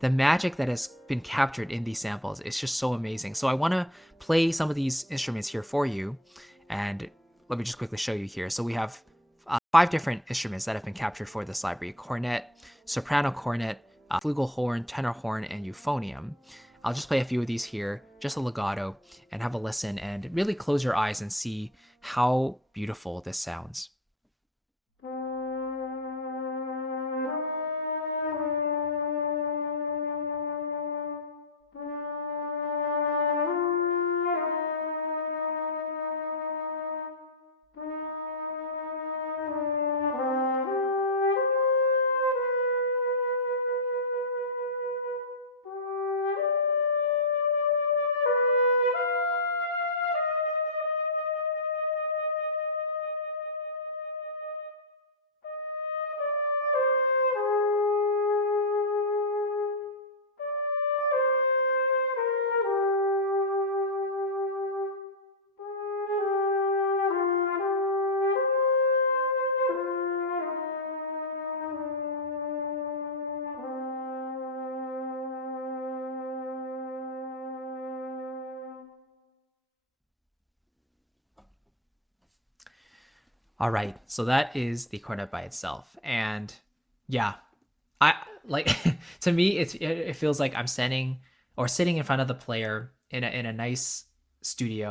the magic that has been captured in these samples is just so amazing. So I want to play some of these instruments here for you, and let me just quickly show you here. So we have 5 different instruments that have been captured for this library: cornet, soprano cornet, flugelhorn, tenor horn, and euphonium. I'll just play a few of these here, just a legato, and have a listen and really close your eyes and see how beautiful this sounds. All right, so that is the cornet by itself. And yeah, I like to me it feels like I'm standing or sitting in front of the player in a nice studio